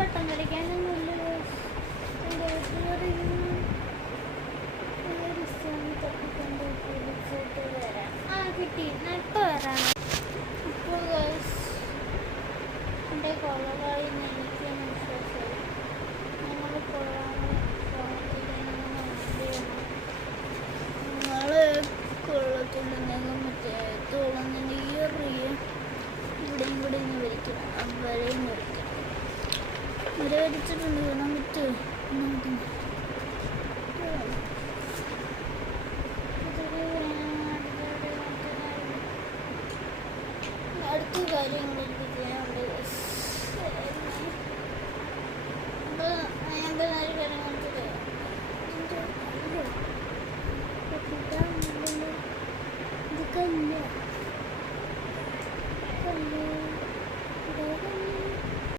വട്ടം കളിക്കാനൊന്നുമില്ല. കിട്ടി നട്ട് വരാണ്. ഇപ്പോൾ എൻ്റെ കൊളവായി എനിക്ക് വിശ്വാസമായി. ഞങ്ങൾ കൊള്ളാതെ നിങ്ങൾ കൊള്ളത്തുണ്ടെങ്കിൽ മറ്റേ തുളന്നിന് ഇവിടെയും കൂടെ ഇന്ന് വരയ്ക്കണം. വരയും വരയ്ക്കണം. വര വരച്ചിട്ടുണ്ട് കാണാൻ പറ്റുമോ?